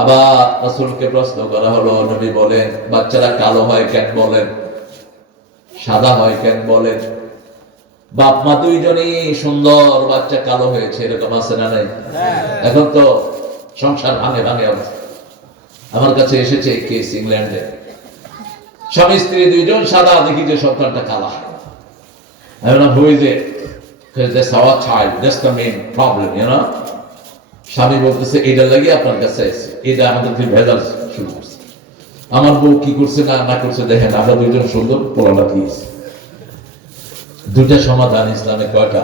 আবার রাসূলকে প্রশ্ন করা হলো, নবী বলেন বাচ্চারা কালো হয় কেন বলেন, সাদা হয় কেন বলেন? বাপ মা দুইজনই সুন্দর, বাচ্চা কালো হয়েছে, এরকম আছে না নাই? এখন তো সংসার ভাঙে ভাঙে অবস্থা। আমার কাছে এসেছে কেস ইংল্যান্ডে, স্বামী স্ত্রী দুইজন সাদা, দেখি যে সন্তানটা কালা। I don't know who is it, because that's our child, that's the main problem, you know? স্বামী বলতেছে এটা লাগে আপনার কাছে এসে, এটা আমাদের ভেজাল শুরু করছে। আমার বউ কি করছে না করছে দেখেন, আমরা দুইজন সুন্দর, পোলাটা দিয়েছে। দুইটা সমাধান ইসলামে কয়টা?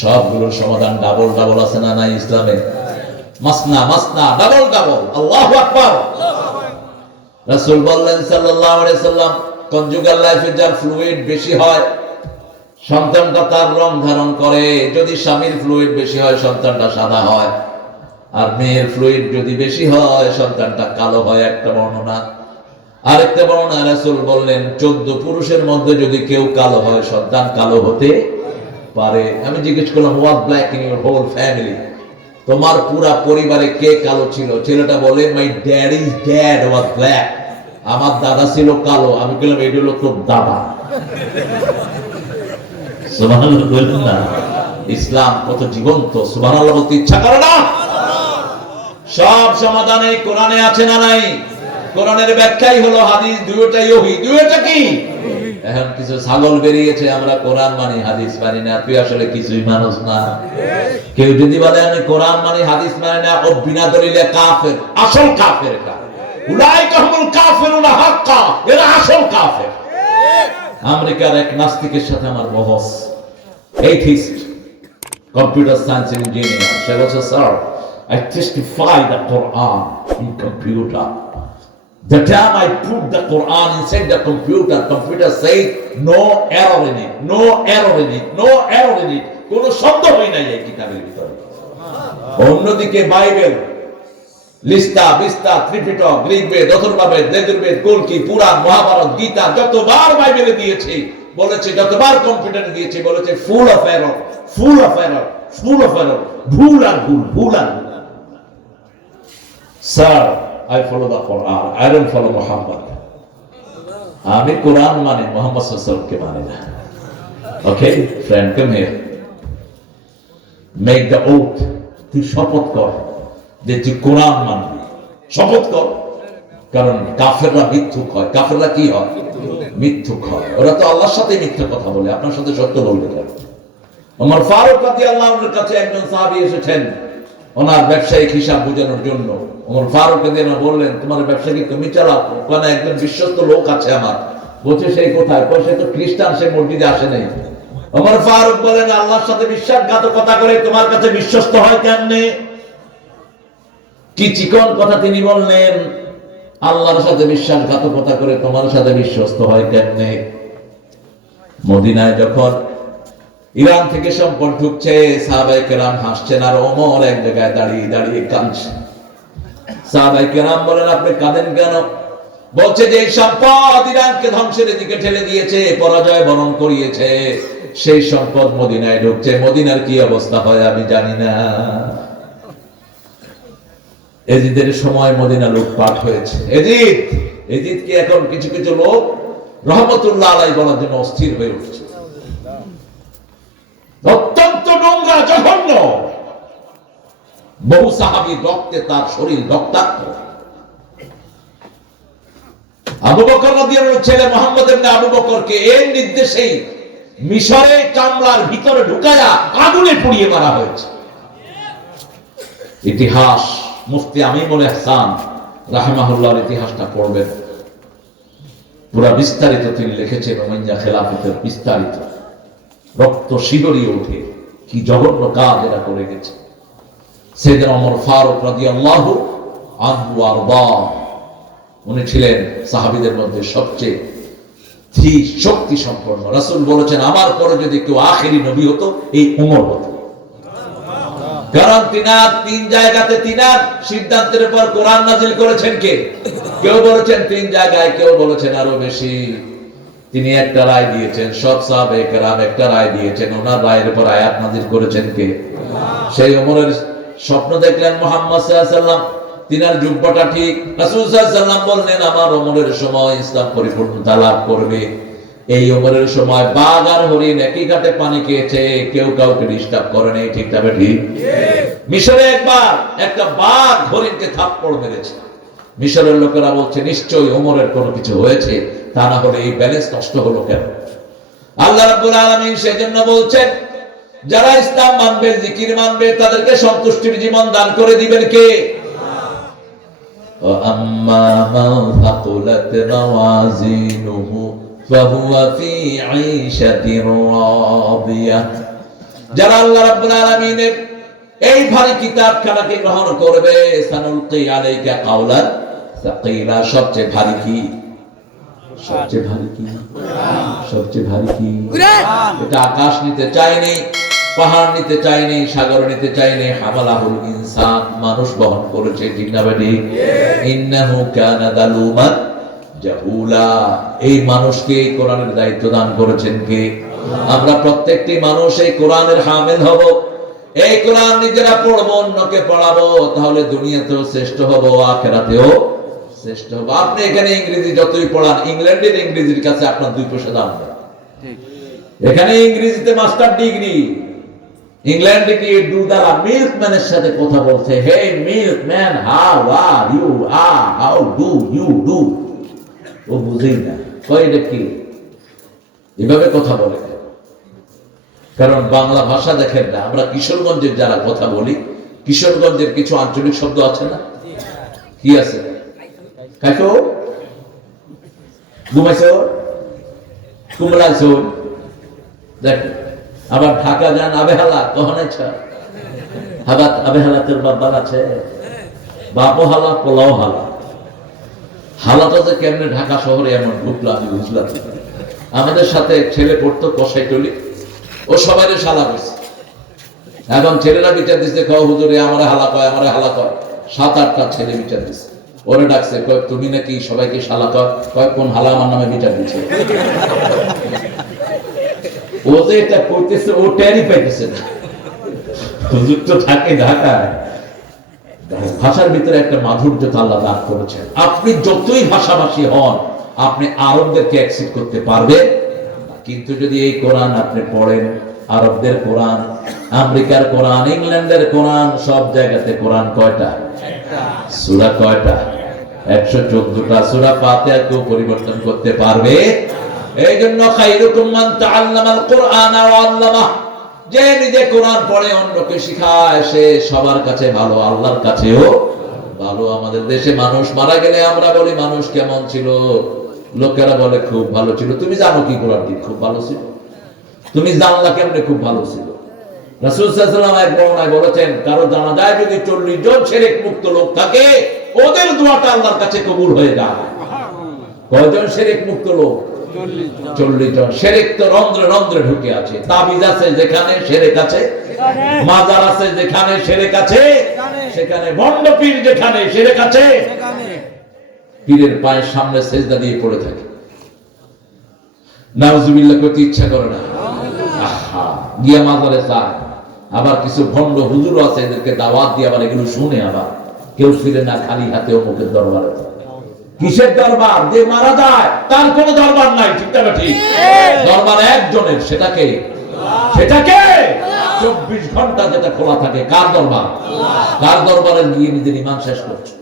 সবগুলোর সমাধান ডাবল ডাবল আছে না নাই ইসলামে? মাসনা মাসনা, ডাবল ডাবল। আল্লাহু আকবার। রাসূল বললেন সাল্লাল্লাহু আলাইহি সাল্লাম, কনজুগাল লাইফে যার ফ্লুইড বেশি হয় সন্তানটা তার রং ধারণ করে। যদি স্বামীর ফ্লুইড বেশি হয় সন্তানটা সাদা হয়, আর মেয়ের ফ্লুইড যদি বেশি হয় সন্তানটা কালো হয়। একটা বর্ণনা। আরেকটা বর্ণনা রাসূল বললেন 14 পুরুষের মধ্যে যদি কেউ কালো হয় সন্তান কালো হতে পারে। আমি জিজ্ঞেস করলাম, what black in your whole family? তোমার পুরা পরিবারে কে কালো ছিল? ছেলেটা বলে, মাই ড্যাডিজ ড্যাড ওয়াজ ব্ল্যাক। আমার দাদা ছিল কালো। আমি বললাম, এটা হলো তোর দাদা। সুবহানাল্লাহ বললেন না? ইসলাম কত জীবন্ত! সুবহানাল্লাহ বলতে ইচ্ছা করে না? সব সমাধান এই কোরআনে আছে না নাই? কোরআনের ব্যাখ্যাই হলো হাদিস, দুইটাই ওহী। দুইটা কি? এখন কিছু ছাগল বেরিয়েছে, আমরা কোরআন মানি হাদিস মানি না। তুই আসলে কিছুই মানুষ না। কেউ যদি বলে আমি কোরআন মানি হাদিস মানি না, ও বিনা দলিলে কাফের। আসল কাফের এটা। উলাইকা হুমুল কাফিরুনা হাক্কা, এরা আসল কাফের। আমেরিকার এক নাস্তিকের সাথে আমার বহস, এথিস্ট, কম্পিউটার সায়েন্স ইঞ্জিনিয়ার। সে বলছে, sir, I testify the Quran in computer. The time I put the Quran inside the computer says no error in it, no error in it, no error in it. কোনো শব্দ হয় নাই এই কিতাবের ভিতরে। অন্যদিকে Bible, লিস্তা, বিস্তা, ত্রিপিটক, ঋগ্বেদ, অথর্ববেদ, যজুর্বেদ, কল্কি, পুরাণ, মহাভারত, গীতা যতবার বাইবেলে দিয়েছে বলেছে, যতবার কম্পিউটারে দিয়েছে বলেছে full of error, full of error, full of error, ভুল আর ভুল, ভুল আর ভুল। Sir, I follow the Quran, I don't follow Muhammad. আমি কোরআন মানে মুহাম্মদ সাল্লাল্লাহু আলাইহি ওয়াসাল্লামকে মানে না। Okay, friend, come here. Make the oath. তুই শপথ কর যে তুই কোরআন মানবি। শপথ কর। কারণ কাফেররা মিথ্যুক হয়। কাফেররা কি হয়? মিথ্যুক হয়। ওরা তো আল্লাহর সাথে মিথ্যা কথা বলে, আপনার সাথে সত্য বলবে কেন? ওমর ফারুক রাদিয়াল্লাহু আনহুর কাছে একজন সাহাবী এসেছেন ওনার ব্যবসায়িক হিসাব বোঝানোর জন্য। ওমর ফারুক রাদিয়াল্লাহু আনহু বললেন, তোমার ব্যবসা কি তুমি চালাও? ওখানে একজন বিশ্বস্ত লোক আছে আমার। বলছে, সেই কোথায়? সে তো খ্রিস্টান, সে মসজিদে আসে নাই। ওমর ফারুক বলেন, আল্লাহর সাথে বিশ্বাসঘাতকতা করে তোমার কাছে বিশ্বস্ত হয় কেমনে? কি চিকন কথা তিনি বললেন! আল্লাহর সাথে বিশ্বাসঘাতকতা করে তোমার সাথে বিশ্বস্ত হয় কেমনে? মদিনায় যখন ইরান থেকে সম্পদ ঢুকছে, সাহাবায়ে কেরাম হাসছেন, আর ওমর এক জায়গায় দাঁড়িয়ে দাঁড়িয়ে কাঁদছেন। সাহাবায়ে কেরাম বলেন, আপনি কাঁদেন কেন? বলছে যে এই সম্পদ ইরানকে ধ্বংসের দিকে ঠেলে দিয়েছে, পরাজয় বরণ করিয়েছে। সেই সম্পদ মদিনায় ঢুকছে, মদিনার কি অবস্থা হয় আমি জানি না। এজিদের সময় মদিনা লুটপাট হয়েছে। এজিদ কি এখন কিছু কিছু লোক রহমতুল্লাহ আলাইহি বলার জন্য অস্থির হয়ে উঠছে। অত্যন্ত নোংরা, জঘন্য। বহু সাহাবীর রক্তে তার শরীর রক্তাক্ত। আবু বকর রাদিয়াল্লাহু ছেলে মুহাম্মদ ইবনে আবু বকরকে এর নির্দেশেই মিশরে কামরার ভিতরে ঢুকায়া আগুনে পুড়িয়ে মারা হয়েছে। ইতিহাস মুফতি আমিনুল ইহসান রাহিমাহুল্লাহর ইতিহাসটা পড়বেন, পুরা বিস্তারিত তিনি লিখেছেন। উমাইয়া খেলাফতের বিস্তারিত, রক্ত শিহরিয়ে ওঠে, কি জঘন্য কাজ এরা করে গেছে। সাইয়েদনা ওমর ফারুক রাদিয়াল্লাহু আনহু আরদা, উনি ছিলেন সাহাবীদের মধ্যে সবচেয়ে শক্তি সম্পন্ন। রাসূল বলেছেন, আমার পরে যদি কেউ আখেরি নবী হতো এই ওমর হতো। কারণ তিনার তিন জায়গাতে তিনার সিদ্ধান্তের উপর কোরআন নাযিল করেছেন কে? কেউ বলেছেন 3 জায়গায়, কেউ বলেছেন আরো বেশি। তিনি একটা রায় দিয়েছেন, সব সাহাবায়ে কেরাম একটা রায় দিয়েছেন, ওনার রায়ের উপর আয়াত নাযিল করেছেন কে? সেই ওমরের স্বপ্ন দেখলেন মুহাম্মদ সাল্লাল্লাহু আলাইহি ওয়াসাল্লাম, তিনার জুব্বাটা ঠিক। রাসূল সাল্লাল্লাহু আলাইহি ওয়াসাল্লাম বললেন, আমার ওমরের সময় ইসলাম পরিপূর্ণতা লাভ করবে। এই ওমরের সময় বাঘ আর হরিণ একই ঘাটে পানি খেয়েছে, কেউ কাউকে ডিস্টার্ব করে নাই, ঠিক তবে ঠিক? মিশরে একবার একটা বাঘ হরিণকে থাপ্পড় মেরেছে। মিশরের লোকেরা বলছে নিশ্চয়ই ওমরের কোনো কিছু হয়েছে, তা না হলে এই ব্যালেন্স নষ্ট হলো কেন? আল্লাহ রাব্বুল আলামিন সেজন্য বলছেন, যারা ইসলাম মানবে, জিকির মানবে, তাদেরকে সন্তুষ্টির জীবন দান করে দিবেন কে? আম্মা মান থাকুলাত মাওয়াজিনুহু ফাহুয়া ফি ঈশাতির রাদিয়াহ। যারা আল্লাহ রাব্বুল আলামিনের এই ভারী কিতাবখানাকে গ্রহণ করবে, সানুলকি আলাইকা কাওলান সাকিলা। সবচেয়ে ভারী কি? সবচেয়ে ভারী কি? সবচেয়ে ভারী কি? এটা আকাশ নিতে চায়নি, পাহাড় নিতে চায়নি, সাগর নিতে চায়নি, হামালাহুল ইনসান, মানুষ বহন করেছে, ঠিক না বেটি? ইন্নাহু কানা যালুমান জাহুলা। এই মানুষকে এই কোরআনের দায়িত্ব দান করেছেন কে? আমরা প্রত্যেকটি মানুষ এই কোরআনের হামিল হব, এই কোরআন নিজেরা পড়বো, অন্যকে পড়াবো, তাহলে দুনিয়াতেও শ্রেষ্ঠ হব, আখিরাতেও শ্রেষ্ঠ হব। আপনি এখানে ইংরেজি যতই পড়ান, ইংল্যান্ডের ইংরেজির কাছে আপনার 2 পয়সা দাম নেই। এখানে ইংরেজিতে মাস্টার ডিগ্রি, ইংল্যান্ডে গিয়ে দুধারা মিল্কম্যানের সাথে কথা বলছে, hey milkman, how are you, how do you do. ও বুঝেই না, কয় এটা কি? এভাবে কথা বলে। কারণ বাংলা ভাষা দেখেন না, আমরা কিশোরগঞ্জের যারা কথা বলি, কিশোরগঞ্জের কিছু আঞ্চলিক শব্দ আছে না? কি আছে? খাইছো, ঘুমাইছো, কুমড়াইছো। দেখ, আবার ঢাকা যান, আবেহালা, কখন আইছা? হাবাত আবেহালাতের বাবা আছে, বাপও হালা, পোলাও হালা। হালাটা যে কেমনে ঢাকা শহরে এমন ঢুকলো আমি বুঝলাম। আমাদের সাথে ছেলে পড়তো কসাইটলি, ও সবাই শালা কইছে। এখন ছেলেরা বিচার দিচ্ছে, কয় হুজুরে আমারে হালা কয়, আমারে হালা কয়। 7-8টা ছেলে বিচার দিচ্ছে, ওরে ডাকছে, কয় তুমি নাকি সবাইকে শালা কয়? কয় কোন হালা আমার নামে বিচার দিচ্ছে? ও যে এটা করতেছে, ও টেরই পাইতেছে না। হুজুর তো থাকে ঢাকায়। ভাষার ভিতরে একটা মাধুর্যতা আল্লাহ দান করেছেন। আপনি যতই ভাষাভাষী হন, আপনি আরবদেরকে অ্যাকসেপ্ট করতে পারবেন, কিন্তু যদি এই কোরআন আপনি পড়েন, আরবদের কোরআন, আমেরিকার কোরআন, ইংল্যান্ডের কোরআন, সব জায়গাতে কোরআন কয়টা? সূরা কয়টা? 114টা। সূরা ফাতিহা কেউ পরিবর্তন করতে পারবে? এই জন্য খায়রুকুম মান তাআল্লামাল কুরআনা ওয়া আল্লামাহ। যে নিজে কোরআন পড়ে অন্যকে শিখায়, সে সবার কাছে ভালো, আল্লাহর কাছেও ভালো। আমাদের দেশে মানুষ মারা গেলে আমরা বলি মানুষ কেমন ছিল? লোকেরা বলে খুব ভালো ছিল। তুমি জানো কি কোরআন কি খুব ভালো ছিল? তুমি জানলা কেমনে খুব ভালো ছিল? রাসূল সাল্লাল্লাহু আলাইহি ওয়াসাল্লাম এক বর্ণনায় বলেছেন, কারো জানা যায় যদি 40 জন শিরক মুক্ত লোক থাকে, ওদের দোয়াটা আল্লাহর কাছে কবুল হয়ে যায়। কয়জন শিরক মুক্ত লোক? 40 জন। শিরক তো রন্ধ্রে রন্ধ্রে ঢুকে আছে। তাবিজ আছে যেখানে শিরক আছে, মাজার আছে যেখানে শিরক আছে, সেখানে ভণ্ড পীর যেখানে শিরক আছে, পীরের পায়ের সামনে সেজদা দিয়ে পড়ে থাকে, নাউজুবিল্লাহ করতে ইচ্ছা করে না, গিয়া মাজারে যায়। আবার কিছু ভণ্ড হুজুর আছে, এদেরকে দাওয়াত দিয়ে আবার এগুলো শুনে আবার কেউ ফিরে না, খালি হাতে অমুকের দরবারে। কিসের দরবার? যে মারা যায় তার কোনো দরবার নাই, ঠিক না ঠিক? দরবার একজনের, সেটাকে 24 ঘন্টা যেটা খোলা থাকে। কার দরবার? কার দরবারে গিয়ে নিজের ঈমান শেষ করছে।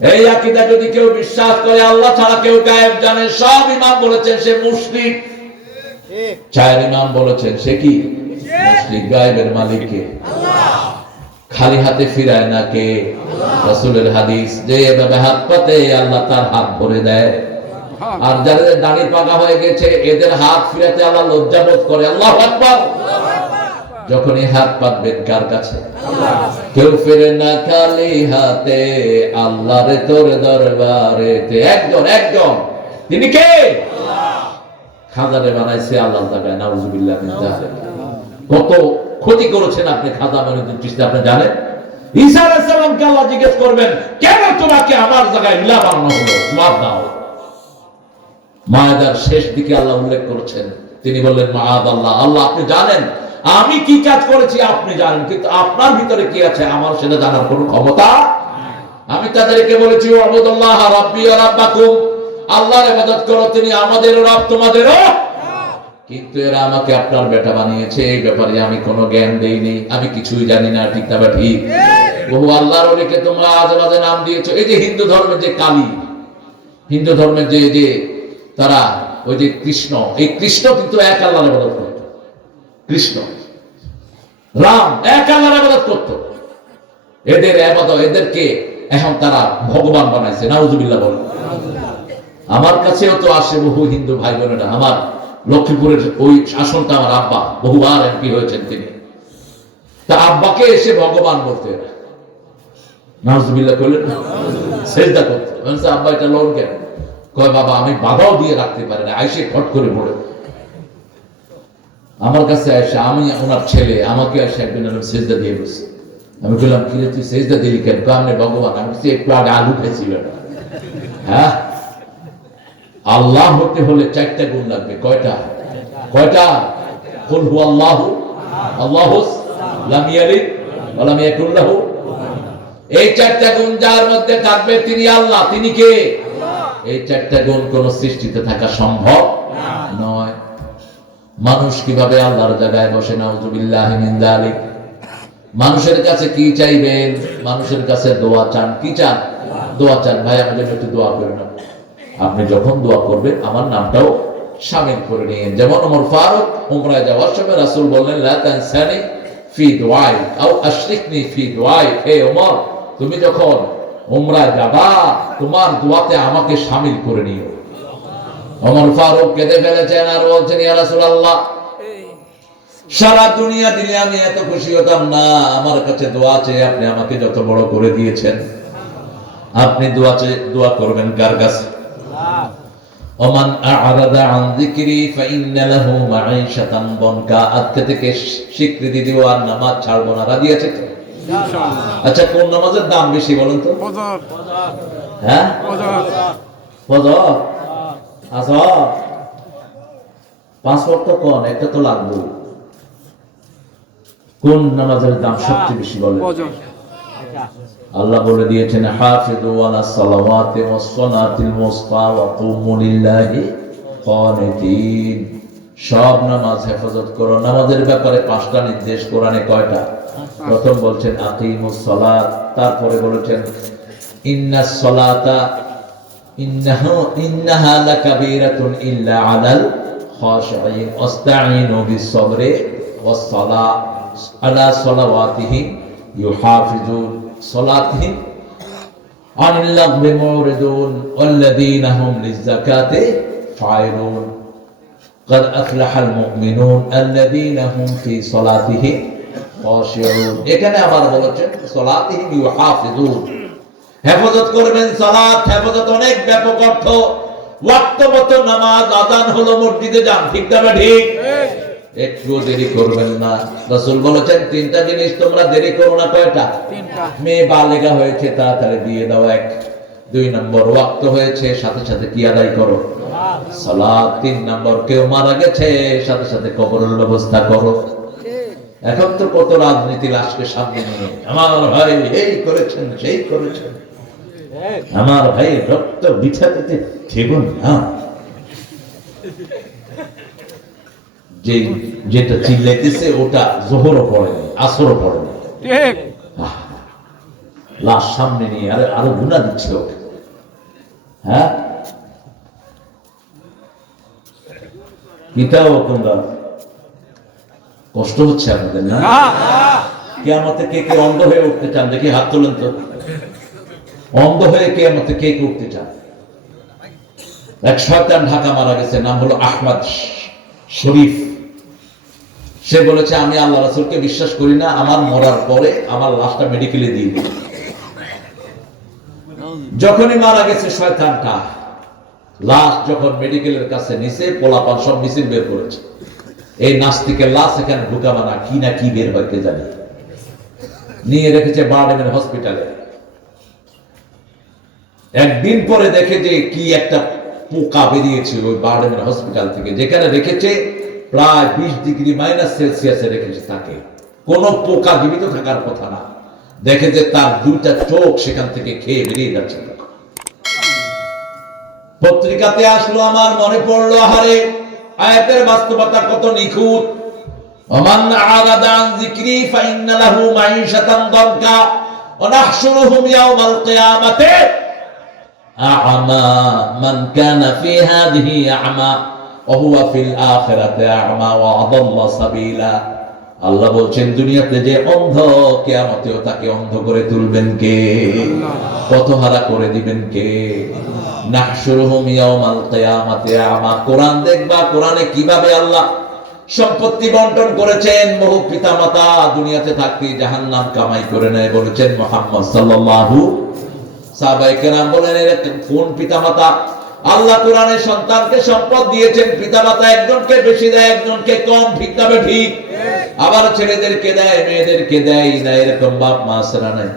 এই আকীদা যদি কেউ বিশ্বাস করে আল্লাহ ছাড়া কেউ গায়েব জানে, সব ইমাম বলেছেন সে মুশরিক। চার ইমাম বলেছেন সে কি মুশরিক। গায়েবের মালিক কে? আল্লাহ। খালি হাতে ফিরায় না কে? রাসূলের হাদিস, যে এভাবে হাত পাতে আল্লাহ তার হাত ভরে দেয়। আর যাদের দাড়ি পাকা হয়ে গেছে এদের হাত ফিরাতে আল্লাহ লজ্জা বোধ করে। আল্লাহু আকবার। যখনই হাত পাতবেন কার কাছে? আল্লাহ। কেউ ফিরে না খালি হাতে, আল্লাহর তোর দরবারেতে। একজন, তিনি কে? আল্লাহ। খাজারে বানাইছে আল্লাহর জায়গায়, নাউজুবিল্লাহ মিন যালিক। কত ক্ষতি করেছেন আপনি খাজা মঈনুদ্দিন চিশতি, আপনি জানেন? ঈসা আলাইহিস সালামকে আল্লাহ জিজ্ঞেস করবেন, কেন তোমাকে আমার জায়গায় ইলাহ বানানো হলো? জবাব দাও। মায়াদার শেষ দিকে আল্লাহ উল্লেখ করেছেন, তিনি বললেন মাআদাল্লাহ, আল্লাহ আপনি জানেন আমি কি কাজ করেছি, আপনি জানেন, কিন্তু আপনার ভিতরে কি আছে আমার সেটা জানার কোনো ক্ষমতা। আমি তাদেরকে বলেছি ওয়াবুদুল্লাহ রাব্বি ওয়া রাব্বাকুম, আল্লাহর ইবাদত করো, তিনি আমাদের রব তোমাদেরও। কিন্তু এরা আমাকে আপনার বেটা বানিয়েছে, এই ব্যাপারে আমি কোনো জ্ঞান দেইনি, আমি কিছুই জানি না, ঠিক না বা ঠিক? বহু আল্লাহর ওলিকে তোমরা আজে বাজে নাম দিয়েছো। এই যে হিন্দু ধর্মের যে কালী, হিন্দু ধর্মের যে তারা ওই যে কৃষ্ণ, এই কৃষ্ণ কিন্তু এক আল্লাহর ইবাদত করত। কৃষ্ণ রাম এক আল্লাহর ইবাদত করত। এদের ইবাদত, এদেরকে এখন তারা ভগবান বানাইছে, নাউজুবিল্লাহ বলে। আমার কাছেও তো আসে বহু হিন্দু ভাই বোনেরা, আমার লক্ষ্মীপুরের ওই শাসনটা আমার আব্বা বহুবার এমপি হয়েছেন তিনি, তা আব্বাকে এসে ভগবান বলতে, নাউজুবিল্লাহ করলেন, সেজদা করতে। আব্বা এটা লোন কেন? কয় বাবা আমি বাবাও দিয়ে রাখতে পারি না, আইসে ফট করে পড়ে আমার কাছে এসে, আমি ওনার ছেলে, আমাকে এসে একদিন সেজদা দিয়ে বসে। আমি বললাম কি রে তুই সেজদা দিলি কেন? আপনি ভগবান। আমি একটু আগে আলু খেয়েছিল। হ্যাঁ, আল্লাহ হতে হলে 4টা গুণ লাগবে। কয়টা? কুল হুয়াল্লাহু আল্লাহুস লাম ইয়ালিদ ওয়া লাম ইয়াকুল লাহু। এই 4টা গুণ যার মধ্যে থাকবে তিনি আল্লাহ। তিনি কে? এই 4টা গুণ কোন সৃষ্টিতে থাকা সম্ভব নয়। মানুষ কিভাবে আল্লাহর জায়গায় বসে? নাউজুবিল্লাহি মিন যালিক। মানুষের কাছে কি চাইবেন? মানুষের কাছে দোয়া চান। কি চান? দোয়া চান। ভাই আমাদের একটু দোয়া করেন। আপনি যখন দোয়া করবেন আমার নামটাও শামিল করে নিয়েন। যেমন ওমর ফারুক উমরায় যাওয়ার সময় রাসূল বললেন লা তানসানি ফি দুআই আও আশরিকনি ফি দুআই। হে ওমর, তুমি যখন উমরায় যাবা তোমার দোয়াতে আমাকে শামিল করে নিও। ওমর ফারুক কেঁদে ফেলেছেন আর বলছেন ইয়া রাসূলুল্লাহ, সারা দুনিয়া দিলে আমি এত খুশি হতাম না, আমার কাছে দোয়া চেয়ে আপনি আমাকে যত বড় করে দিয়েছেন। আপনি দোয়া করবেন কার কাছে? ওমান আ'রাদা আন যিকরি ফাইন্না লাহু মাঈশাতান বনকা। আজকে থেকে স্বীকৃতি দিব আর নামাজ ছাড়বো না। রাজি আছে তো? ইনশাআল্লাহ। আচ্ছা, কোন নামাজের দাম বেশি বলেন তো? ফজর। হ্যাঁ, ফজর। আসর। 5 ওয়াক্ত কোন একটা তো লাগবে। কোন নামাজের দাম সবচেয়ে বেশি বলেন? ফজর। আল্লাহ বলে দিয়েছেন হাফিজু আলাস সালাওয়াতি ওয়াস সালাতিল মুসতা ওয়া কুমু লিল্লাহি কানিতিন। সব নামাজ হেফাজত করো। নামাজের ব্যাপারে 5টা নির্দেশ কোরআনে। কয়টা? প্রথম বলছেন আকিমুস সালাত, তারপরে বলেছেন ইন্নাস সালাতা ইন্নাহা লাকাবীরাতুন ইল্লা আলাল খাশিঈন ওয়াস্তাঈনু বিস সাবরি ওয়াস সালাহ আলা সালাওয়াতিহিম ইউহাফিজুন সালাতিহিম আনিল লাগবি মুরিদুন ওয়াল্লাযীনা হুম লিয-যাকাতি ফাইলুন قد أفلح المؤمنون الذين هم في صلاتهم খাশিউন। এখানে আবার বলেছেন সালাতিহিম ইউহাফিজুন, হেফাজত করবেন। সালাত হেফাজত অনেক ব্যাপক অর্থ। ওয়াক্ত মতো নামাজ, আযান হলো মসজিদে যান, ঠিক না ঠিক? একটু দেরি করবেন না। রাসূল বলেছেন 3টা জিনিস তোমরা দেরি করো না। কয়টা? 3টা। মেয়ে বালেগা হয়েছে তাড়াতাড়ি দিয়ে দাও, 1। 2 নম্বর ওয়াক্ত হয়েছে সাথে সাথে কি আদায় করো? সালাত। 3 নম্বর কেউ মারা গেছে সাথে সাথে কবরের ব্যবস্থা করো। এখন তো কত রাজনীতি লাশকে সামনে নিয়ে আমার ভাই এই করেছেন সেই করেছেন, আমার ভাই রক্ত বিছাতে ঠিকুন না, যেটা চিল্লাইতেছে ওটা জোহরও পড়েনি আসরও পড়েনি, ঠিক? লাশ সামনে নিয়ে আরো গুনাহ দিচ্ছে ওকে। হ্যাঁ, পিতাও তোমরা কষ্ট হচ্ছে আপনাদের না? কিয়ামতে কে কে অন্ধ হয়ে উঠতে চান? দেখি হাত তোলেন তো। অন্ধ হয়ে কিয়ামতে কে কে উঠতে চান? এক শয়তান ঢাকা মারা গেছে, নাম হলো আহমদ শরীফ। সে বলেছে আমি আল্লাহ রাসূলকে বিশ্বাস করি না, আমার মরার পরে আমার লাশটা মেডিকেলে দিয়ে দিই। যখনই মারা গেছে শয়তানটা, লাশ যখন মেডিকেলের কাছে নিচে পোলাপান সব মিছিল বের করেছে, এই নাস্তিকের লাশ এখানে ঢুকাবা না, কি না কি বের হয় কে জানি, নিয়ে রেখেছে বারডেমের হসপিটালে। একদিন পরে দেখে যে কি একটা পোকা বেরিয়েছে ওই বার্ডেমেন হসপিটাল থেকে, যেখানে রেখেছে প্রায় 20 ডিগ্রি মাইনাস সেলসিয়াসে রেখেছে তাকে। কোন পোকা জীবিত থাকার কথা না, দেখে যে তার 2টা চোখ সেখান থেকে খেয়ে বেরিয়ে যাচ্ছে। পত্রিকাতে আসলো, আমার মনে পড়লো, আহারে আয়াতের বাস্তবতা কত নিখুঁত। ওমান আরাদা আন যিকরি ফাইন্না লাহু মাঈশাতান দানকা ওয়া নাহশুরুহুম ইয়াওমাল কিয়ামাতি আ'মা মান কানা ফি হাযিহি আ'মা ওয়া হুয়া ফিল আখিরাতি আ'মা ওয়া আদাল্লা সাবিলা। আল্লাহ বলছেন, দুনিয়াতে যে অন্ধ, কিয়ামতেও তাকে অন্ধ করে তুলবেন কে? পথহারা করে দিবেন কে? নাহশুরুহুম ইয়াওমাল কিয়ামাতি আ'মা। কোরআন দেখবা, কোরআনে কিভাবে আল্লাহ সম্পত্তি বন্টন করেছেন। বহু পিতামাতা দুনিয়াতে থাকতে জাহান্নাম কামাই করে নেয়, বলেছেন মুহাম্মদ সাল্লাল্লাহু। সাহাবায়ে কেরাম বলেন, এরা কোন পিতামাতা? আল্লাহ কোরআনে সন্তানকে সম্পদ দিয়েছেন, পিতামাতা একজনকে বেশি দেয়, একজনকে কম, ঠিক তবে ঠিক। আবার ছেলেদেরকে দেয়, মেয়েদেরকে দেয় না, এরকম বাপ মা আছে না নাই?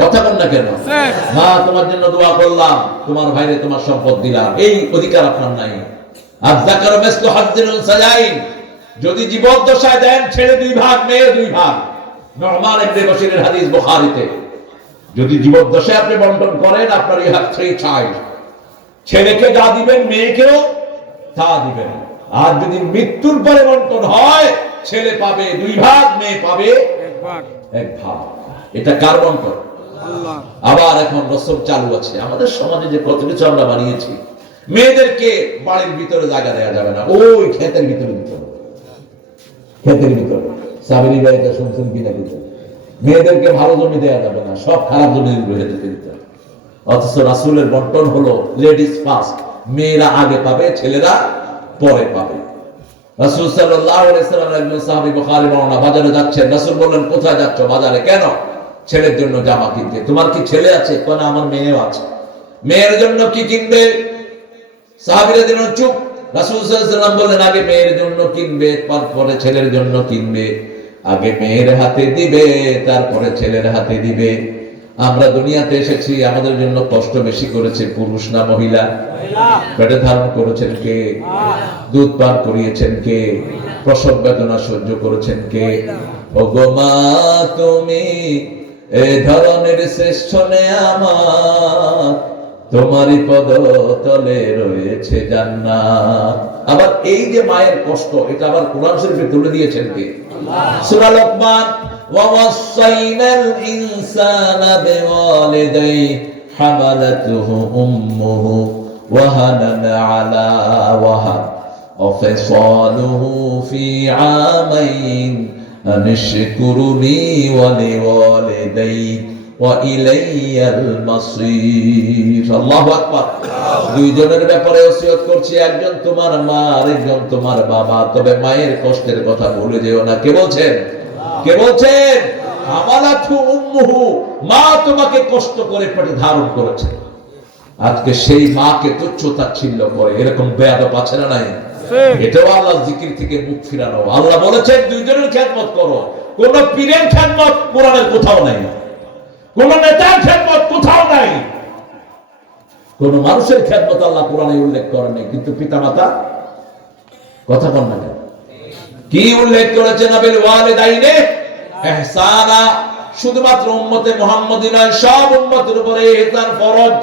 কথা বল না কেন? মা তোমার জন্য দোয়া করলাম, তোমার ভাইরে তোমার সম্পদ দিলাম, এই অধিকার আপনার নাই। আয-যাকারু মিসলু হাজ্জিল উনসায়াইন। যদি জীবদ্দশায় দেন ছেলে 2 ভাগ, মেয়ে 2 ভাগ। নু'মান ইবনে বাশিরের হাদিস বুখারীতে। যদি জীবদ্দশায় আপনি বন্টন করেন, আপনার ইউ হ্যাভ 3 চাইল্ড। ছেলেকে যা দিবেন, মেয়েকেও তা দিবেন। আর যদি মৃত্যুর পরে বন্টন হয়, ছেলে পাবে 2 ভাগ, মেয়ে পাবে 1 ভাগ। এটা কার বন্টন? আল্লাহ। আবার এখন রসম চালু আছে আমাদের সমাজে, যে কত কিছু আমরা বানিয়েছি। মেয়েদেরকে বাড়ির ভিতরে জায়গা দেওয়া যাবে না, ওই ক্ষেতের ভিতরে দিতে হবে। ক্ষেতের ভিতরে সাবিরি বাড়িতে শুনছেন কিনা কিছু? মেয়েদেরকে ভালো জমি দেওয়া যাবে না, সব খারাপ জমি দিতে হবে। অথচ রাসূলের বন্টন হলো লেডিস ফার্স্ট, মেয়েরা আগে পাবে, ছেলেরা পরে পাবে। রাসূল সাল্লাল্লাহু আলাইহি ওয়াসাল্লাম একজন সাহাবী, বুখারী বর্ণনা, বাজারে যাচ্ছেন। রাসূল বললেন, কোথায় যাচ্ছ? বাজারে। কেন? ছেলের জন্য জামা কিনতে। তোমার কি ছেলে আছে? কোন আমার মেয়েও আছে। মেয়ের জন্য কি কিনবে? সাহাবীরা দিলেন চুপ। রাসূল সাল্লাল্লাহু আলাইহি ওয়াসাল্লাম বললেন, আগে মেয়ের জন্য কিনবে, তারপরে ছেলের জন্য কিনবে। আগে মেয়ের হাতে দিবে, তারপরে ছেলের হাতে দিবে। আমরা দুনিয়াতে এসেছি, আমাদের জন্য কষ্ট বেশি করেছে পুরুষ না মহিলা? পেটে ধারণ করেছেন কে? দুধ পান করিয়েছেন কে? প্রসব বেদনা সহ্য করেছেন কে? ওগো মা, তুমি এই ধরনের শ্রেষ্ঠ নেয়ামত, তোমারই পদতলে রয়েছে জান্নাত। আবার এই যে মায়ের কষ্ট, এটা আবার কোরআন শরীফে তুলে দিয়েছেন কে? সূরা লোকমান, ওয়া ওয়াসাইনাল ইনসানা বিওয়ালিদাইহি হামালাতুহু উম্মুহু ওয়াহানান আলা ওয়াহান ওয়া ফিসালুহু ফি আমাইন আনিশকুরুনি ওয়া লিওয়ালিদাইক ওয়া ইলাইয়াল মাসীর। আল্লাহু আকবার। 2 জনের ব্যাপারে ওসিয়ত করছি, একজন তোমার মা, আরেকজন তোমার বাবা। তবে মায়ের কষ্টের কথা ভুলে যেও না। কে বলছেন? কে বলছেন? হামালাতহু উম্মুহু, মা তোমাকে কষ্ট করে পেটে ধারণ করেছে। আজকে সেই মাকে তুচ্ছ তাচ্ছিল্য করে এরকম বেয়াদব আছে না নাই? এটাও আল্লাহর জিকির থেকে মুখ ফিরানো। আল্লাহ বলেছেন 2 জনের খেদমত করো। কোন পীরের খেদমত কোরআনের কোথাও নাই, কোন নেতার খেদমত কোথাও নাই, কোন মানুষের খেদমত আল্লাহ কোরআনে উল্লেখ করেনি। কিন্তু পিতামাতা, কথা বল না কেন? কি উল্লেখ করেছেন? বিল ওয়ালিদাইনে ইহসানা। শুধুমাত্র উম্মতে মুহাম্মদী নয়, সব উম্মতের উপরে ইহসান ফরজ।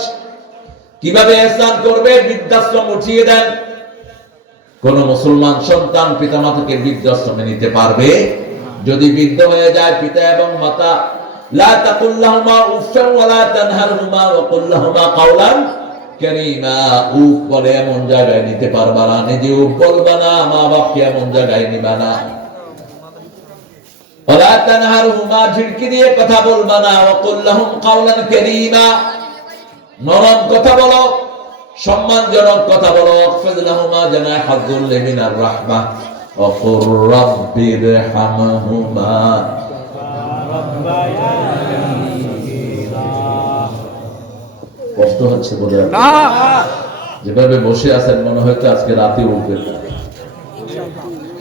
কিভাবে ইহসান করবে? বৃদ্ধাশ্রম উঠিয়ে দেন। কোন মুসলমান সন্তান পিতামাতাকে বৃদ্ধাশ্রমে নিতে পারবে? যদি বৃদ্ধ হয়ে যায় পিতা এবং মাতা, লা তাকুল লাহুমা উফফান ওয়া লা তানহারহুমা ওয়া কুল লাহুমা কাওলান কারীমা। উফ বলে এমন জায়গায় নিতে পারবা না, নিজে উফ বলবা না, মা বাপকে এমন জায়গায় নিবা না। ওয়া লা তানহারহুমা, ঝিড়কি দিয়ে কথা বলবা না। ওয়া কুল লাহুম কাওলান কারীমা, নরম কথা বলো, সম্মানজনক কথা বলো। ওয়াকফিদ লাহুমা জানাহাদ যুল্লি মিনার রাহমাহ ওয়া কুর রাব্বিরহামহুমা। কষ্ট হচ্ছে বলে না, যেভাবে বসে আছেন মনে হয়তো আজকে রাতে উঠবেন না।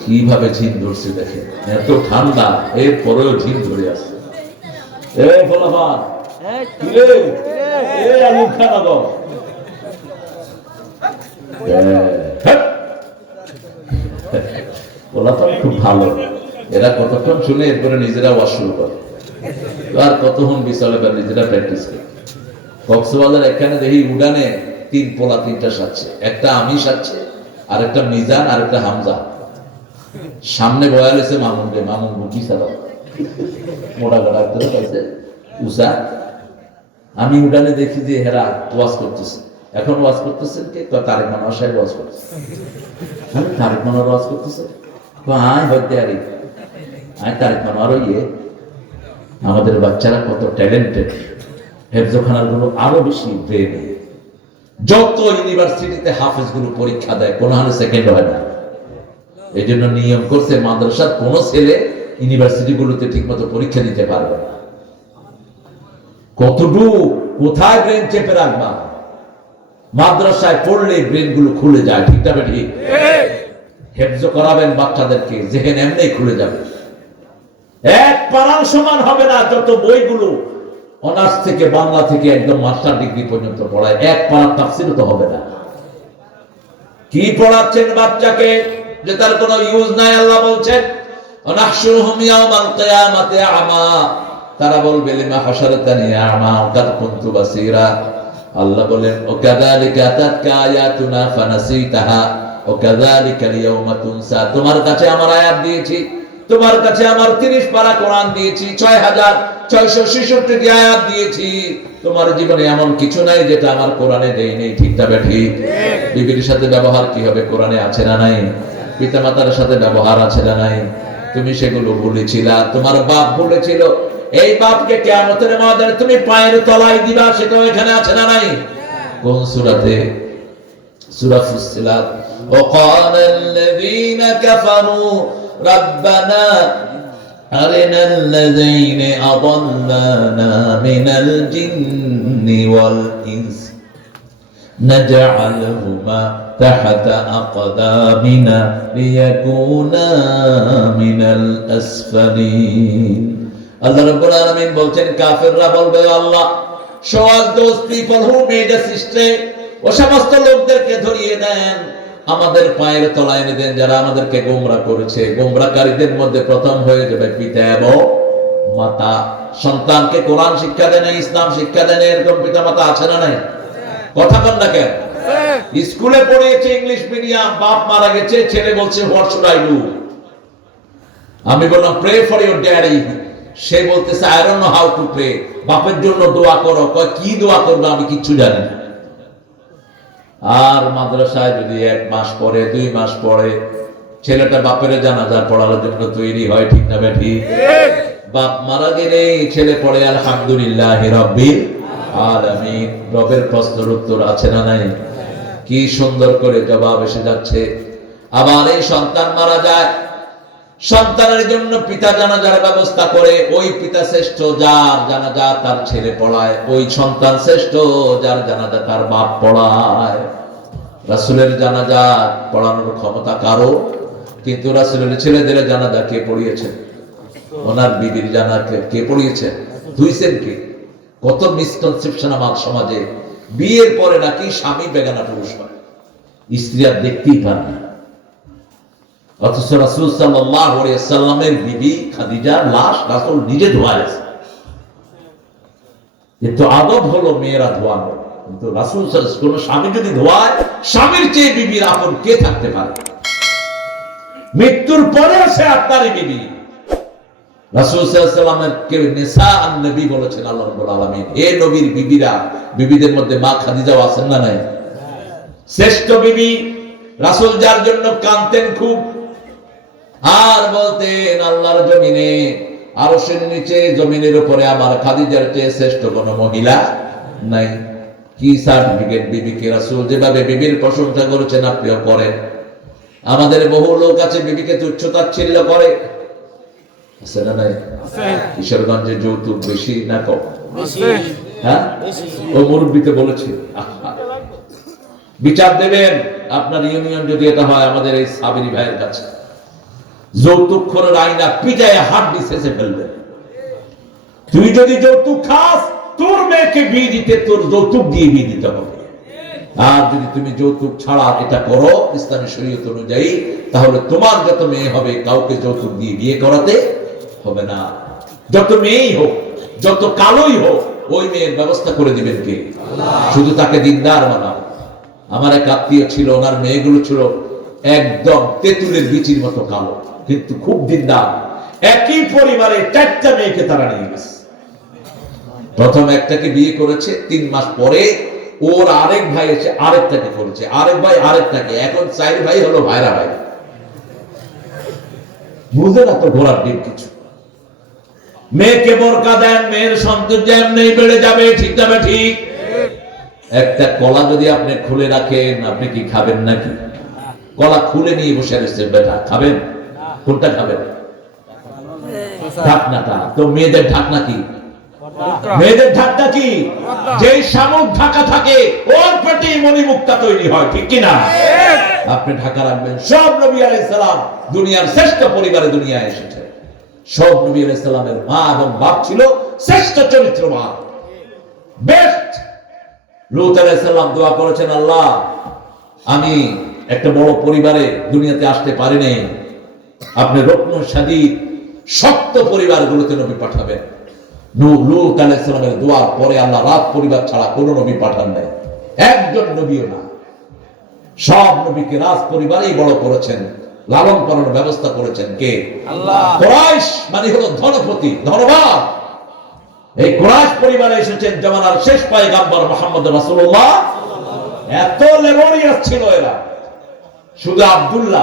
কিভাবে ঝিম ধরছে দেখেন, এত ঠান্ডা, এরপরেও ঝিম ধরে আছে। এই ফলাফল এই আলু খানা দাও। ওরা তো খুব ভালো, এরা কতক্ষণ শুনে এরপরে নিজেরা ওয়াজ শুরু করে, আর কতক্ষণ বিচলে নিজেরা প্র্যাকটিস করে। কক্সবাজার এখানে দেখি উড়ানে 3 পোলা 3টা সাজছে, একটা আমি সাজছে, আর একটা মিজান, আর একটা হামজা। সামনে বয়াল এসে মামুন বুকি সারা মোটা গাড়া করে পাইছে উষা। আমি উড়ানে দেখি যে হেরা ওয়াজ করতেছে। এখন ওয়াজ করতেছেন কে? তারেক মানোয়ার সাহেব ওয়াজ করতেছে। আমি তারেক মানোয়ার ওয়াজ করতেছে, আয় হইতে আরি আয় তারেক মানোয়ার ইয়ে। আমাদের বাচ্চারা কত ট্যালেন্টেড, হেফজখানার গুলো আরো বেশি ব্রেনে। যত ইউনিভার্সিটিতে হাফেজ গুলো পরীক্ষা দেয়, কোনো হালে সেকেন্ড হয় না। এই জন্য নিয়ম করছে মাদ্রাসার কোন ছেলে ইউনিভার্সিটি গুলোতে ঠিক মতো পরীক্ষা দিতে পারবে না। কতটুকু কোথায় ব্রেন চেপে রাখবা? মাদ্রাসায় পড়লে ব্রেন গুলো খুলে যায়, ঠিক না ঠিক? হেফজ করাবেন বাচ্চাদেরকে, যেহেন এমনি খুলে যাবে। এক পারার সমান হবে না যত বইগুলো অনার্স থেকে বাংলা থেকে একদম মাস্টার ডিগ্রি পর্যন্ত পড়ায়, এক পারার তাফসীরও তো হবে না। কি পড়াচ্ছেন বাচ্চাকে যে তার কোনো ইউজ নাই? আল্লাহ বলছেন ওয়ানাহশুরুহুম ইয়াওমাল কিয়ামাতি আমা, তারা বলবে লিমা হাশারাতানি আমা ওয়াকাদ কুনতু বাসীরা। আল্লাহ বলেন ওয়াকাযালিকা আতাতকা আয়াতুনা ফানাসিতাহা ওয়াকাযালিকা আল-ইয়াওমা তুনসা। তোমার কাছে আমার আয়াত দিয়েছি, তোমার কাছে আমার 30 পারা কোরআন দিয়েছি, 6666টি আয়াত দিয়েছি, তোমার জীবনে এমন কিছু নাই যেটা আমার কোরআনে দেইনি, ঠিক না ঠিক? বিবির সাথে ব্যবহার কি হবে কোরআনে আছে না নাই? পিতামাতার সাথে ব্যবহার আছে না নাই? তুমি সেগুলো ভুলেছিলা, তোমার বাপ ভুলেছিল। এই বাপকে কিয়ামতের ময়দানে তুমি পায়ের তলায় দিবা, সেটাও এখানে আছে না নাই? কোন সূরাতে? সূরা ফুসসিলাত। ওয়াকালাল্লাযীনা কাফারু রাব্বানা আরিনাল লাযীনা আদাল্লানা মিনাল জিন্নি ওয়াল ইনস নাজআলহুমা তাহতা আকদামিনা লিয়াকুনা মিনাল আসফালিন। আল্লাহ রাব্বুল আলামিন বলছেন কাফেররা বলবে, আল্লাহ show us those people who made us straight, ও সমস্ত লোকদেরকে ধরিয়ে দেন, আমাদের পায়ের তলায় এনে দেন যারা আমাদেরকে গোমরা করেছে। গোমরাকারীদের মধ্যে প্রথম হয়ে যাবে পিতা এবং মাতা। সন্তানকে কোরআন শিক্ষা দেন, ইসলাম শিক্ষা দেন, এরকম পিতা মাতা আছে না নাই? কথা বল না কেন? স্কুলে পড়িয়েছে ইংলিশ মিডিয়াম, বাপ মারা গেছে, ছেলে বলছে হোয়াট শুড আই ডু? আমি বললাম প্রে ফর ইওর ড্যাডি। সে বলতেছে I don't know how to pray. বাপের জন্য দোয়া করো। কয় কি দোয়া করবে? আমি কিচ্ছু জানি না। আর মাদ্রাসায় যদি 1 মাস পরে 2 মাস পরে ছেলেটা বাপের জানাজা পড়ার জন্য তৈরি হয়, ঠিক না ঠিক? বাপ মারা গেলে ছেলে পড়ে আলহামদুলিল্লাহি রাব্বিল আলামিন। রবের প্রশ্নের উত্তর আছে না নাই? কি সুন্দর করে জবাব এসে যাচ্ছে। আবার এই সন্তান মারা যায়, সন্তানের জন্য পিতা জানাজার ব্যবস্থা করে। ওই পিতা শ্রেষ্ঠ যার জানাজা তার ছেলে পড়ায়, ওই সন্তান শ্রেষ্ঠ যার জানাজা তার বাপ পড়ায়। রাসূলের জানাজা পড়ানোর ক্ষমতা কারো, কিন্তু রাসূলের ছেলেদের জানাজা কে পড়িয়েছেন? ওনার বিবির জানাজা কে পড়িয়েছেন? ধুইছেন কে? কত মিসকনসেপশন আমার সমাজে। বিয়ের পরে নাকি স্বামী বেগানা পুরুষ হয়, স্ত্রী আর দেখতেই পান না। অথচ রাসূল সাল্লাল্লাহু আলাইহি ওয়াসাল্লামের বিবি খাদিজার লাশ রাসূল নিজে ধোয়ালেন। এত আদব হলো মেয়েরা ধোয়ানো, কিন্তু রাসূল সাল্লাল্লাহু কোন স্বামী যদি ধোয়ায়, স্বামীর চেয়ে বিবির আপন কে থাকতে পারে? মৃত্যুর পরে সে আপনারই বিবি। রাসূল সাল্লাল্লাহু আলাইহি ওয়াসাল্লামের কে নিসা আন-নবী বলেছেন আল্লাহ রাব্বুল আলামিন। এই নবীর বিবিরা, বিবিদের মধ্যে মা খাদিজাও আছেন না নাই? শ্রেষ্ঠ বিবি। রাসূল যার জন্য কাঁদতেন খুব, আর বলতেন আল্লাহর জমিনে আরশের নিচে জমিনের উপরে আমার খাদিজার চেয়ে শ্রেষ্ঠ কোন মহিলা নাই। কি সার্টিফিকেট বিবিকে রাসূল যেভাবে বিবির প্রশংসা করেছেন আপনিও করেন। আমাদের বহু লোক আছে বিবিকে তুচ্ছ-তাচ্ছিল্য করে, আছে না নাই? কিশোরগঞ্জে যৌতুক বেশি না কম? হ্যাঁ, ও মুরব্বিতে বলেছে। বিচার দেবেন আপনার ইউনিয়ন যদি এটা হয় আমাদের এই সাবিরি ভাইয়ের কাছে। যৌতুকখোরের আইনা পিটায় হাড্ডি ছেঁচে ফেলবে। তুই যদি যৌতুক খাস, তোর মেয়েকে বিয়ে দিতে তোর যৌতুক দিয়ে বিয়ে দিতে হবে। আর যদি তুমি যৌতুক ছাড়া এটা করো ইসলামী শরীয়ত অনুযায়ী, তাহলে তোমার যত মেয়ে হবে কাউকে যৌতুক দিয়ে বিয়ে করাতে হবে না। যত মেয়েই হোক, যত কালোই হোক, ওই মেয়ের ব্যবস্থা করে দিবেন কে? শুধু তাকে দিনদার বানাও। আমার এক আত্মীয় ছিল, ওনার মেয়েগুলো ছিল একদম তেঁতুলের বিচির মতো কালো, কিন্তু খুব দিনদার। একই পরিবারে 4টা মেয়েকে তারা নিয়ে গেছে। প্রথম একটাকে বিয়ে করেছে, 3 মাস পরে ওর আরেক ভাই এসে আরেকটাকে করেছে, আরেক ভাই আরেকটাকে, এখন 4 ভাই হলো ভাইরা ভাই। বুঝে না তো ঘোড়ার ডিম কিছু। মেয়েকে বোরকা দেন, মেয়ের সৌন্দর্য এমনি বেড়ে যাবে, ঠিক যাবে ঠিক। একটা কলা যদি আপনি খুলে রাখেন, আপনি কি খাবেন নাকি? কলা খুলে নিয়ে বসে রয়েছে, বেটা খাবেন? কোনটা খাবেন? ঢাকনাটা। তো মেয়েদের ঢাকনা কি? মেয়েদের ঢাকনা কি? যেই শামুক ঢাকা থাকে ওর পেটে মণিমুক্তা তৈরি হয়, ঠিক কিনা? আপনি ঢাকা রাখবেন। সব নবী আলাইহিস সালাম দুনিয়ার শ্রেষ্ঠ পরিবারে দুনিয়ায় এসেছে। সব নবী আলাইহিস সালামের মা এবং বাপ ছিল শ্রেষ্ঠ চরিত্রবান, বেস্ট। লূত আলাইহিস সালাম দোয়া করেছেন, আল্লাহ আমি একটা বড় পরিবারে দুনিয়াতে আসতে পারিনি, আপনি রত্ন শাদীদ শক্ত পরিবারগুলোতে নবী পাঠাবেন। লূত আলাইহিস সালামের দোয়ার পরে আল্লাহ রাত পরিবার ছাড়া কোন নবী পাঠান নাই, একজন নবীও না। সব নবীকে রাজ পরিবারেই বড় করেছেন, লালন পালনের ব্যবস্থা করেছেন কে? আল্লাহ। কুরাইশ মানে হলো ধনপতি, ধনবান। এই কুরাইশ পরিবারে এসেছেন জামানার শেষ পয়গম্বর মুহাম্মদ রাসূলুল্লাহ। এত লেবরিয়াস ছিল এরা। শুধু আব্দুল্লাহ